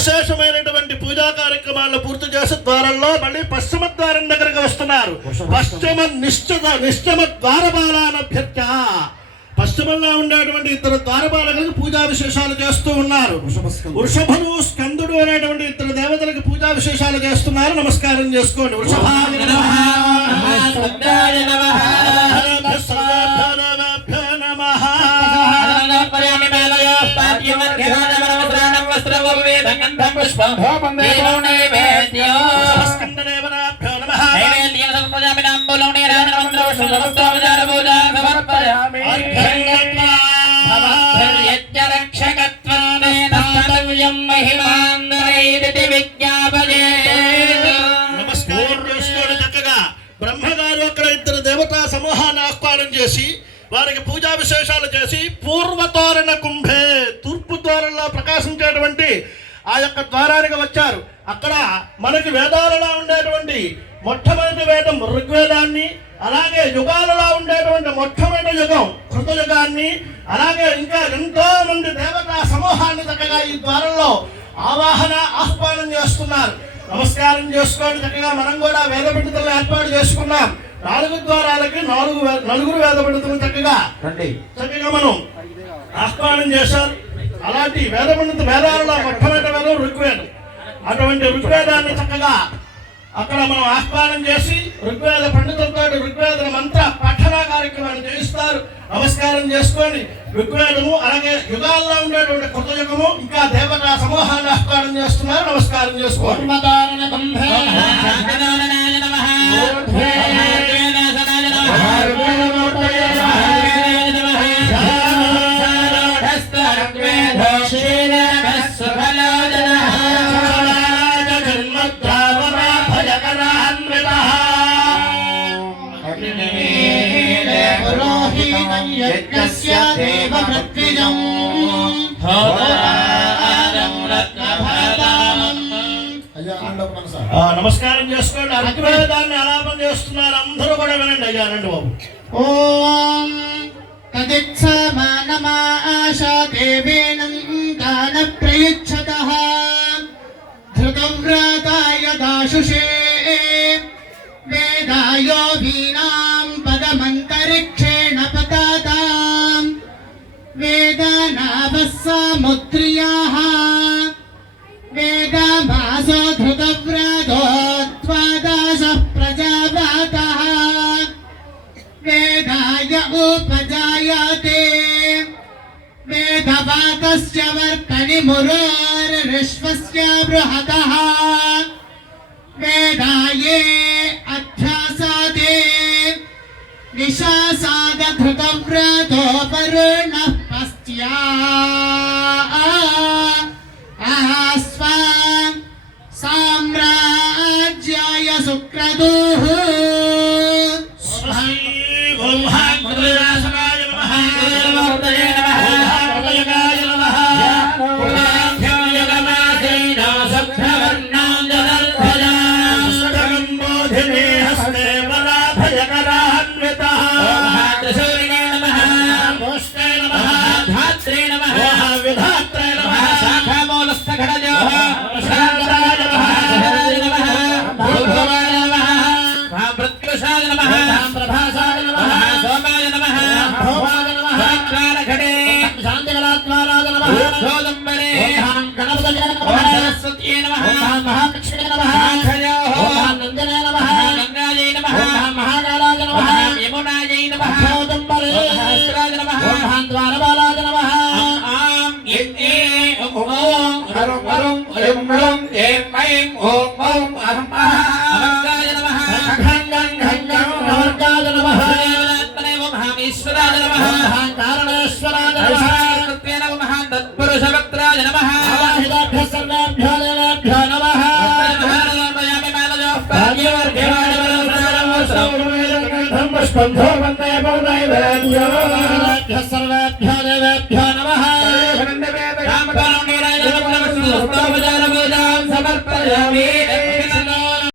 విశేషమైనటువంటి పూజా కార్యక్రమాలను పూర్తి చేసి ద్వారంలో మళ్ళీ పశ్చిమ ద్వారం దగ్గరకు వస్తున్నారు. నిశ్చమ ద్వారపాలనభ్యర్థ పశ్చిమంలో ఉండేటువంటి ఇద్దరు ద్వారపాలకులకు పూజా విశేషాలు చేస్తూ ఉన్నారు. వృషభుడు స్కందుడు అనేటువంటి ఇద్దరు దేవతలకు పూజా విశేషాలు చేస్తున్నారు. నమస్కారం చేసుకోండి. వృషభాయ నమః. బ్రహ్మగారు అక్కడ ఇద్దరు దేవతా సమూహాన్ని ఆహ్వానం చేసి వారికి పూజా విశేషాలు చేసి పూర్వతోరణ కుంభే తూర్పు ద్వారంలో ప్రకాశించేటువంటి ఆ యొక్క ద్వారానికి వచ్చారు. అక్కడ మనకి వేదాలలో ఉండేటువంటి మొట్టమొదటి వేదం ఋగ్వేదాన్ని, అలాగే యుగాలలో ఉండేటువంటి మొట్టమొదటి యుగం కృతయుగాన్ని, అలాగే ఇంకా ఎంతో మంది దేవతా సమూహాన్ని చక్కగా ఈ ద్వారంలో ఆహ్వానం చేస్తున్నారు. నమస్కారం చేసుకోండి. చక్కగా మనం కూడా వేద పండితులను ఏర్పాటు చేసుకున్నాం. 4 ద్వారాలకి నలుగురు వేద పండితులు చక్కగా మనం ఆహ్వానం చేశారు. అలాంటి వేదాలలో మొట్టమొదటి వేదం ఋగ్వేదం. అటువంటి ఋగ్వేదాన్ని చక్కగా అక్కడ మనం ఆహ్వానం చేసి ఋగ్వేద పండితులతో ఋగ్వేద మంత్ర పఠన కార్యక్రమాన్ని చేయిస్తారు. నమస్కారం చేసుకోండి. ఋగ్వేదము, అలాగే యుగాల్లో ఉండేటువంటి కొత్త యుగము, ఇంకా దేవతా సమూహాన్ని ఆహ్వానం చేస్తున్నారు. నమస్కారం చేసుకోండి. నమస్కారం చేసుకోండి. ఋగ్వేదాన్ని ఆలాపన చేస్తున్నారు. అందరూ కూడా వినండి. అయ్యా రండి బాబు. ఓం తదిత్సమానమాశా దేవేనం దాన ప్రయుచ్ఛతః ధృతవ్రతాయ దాశుషే వేదాయో వీణాం పదమంతరిక్షేణ పతాతాం వేదనాభస్సముద్రియాః వేదమాసో ధృతవ్రతో ద్వాదశ ప్రజాపతః వేదాయ ఉపజాయతే వేదవాతస్య వర్తని మురోర్విశ్వస్య బృహతః వేదాయే అధ్యాసాదే నిశాసాద ధృతవ్రతో వరుణః పస్త్యా ఆస్వాం సామ్రాజ్యాయ సుక్రదుః सर्वेभ्यो देवेभ्यो नमः समर्पयामि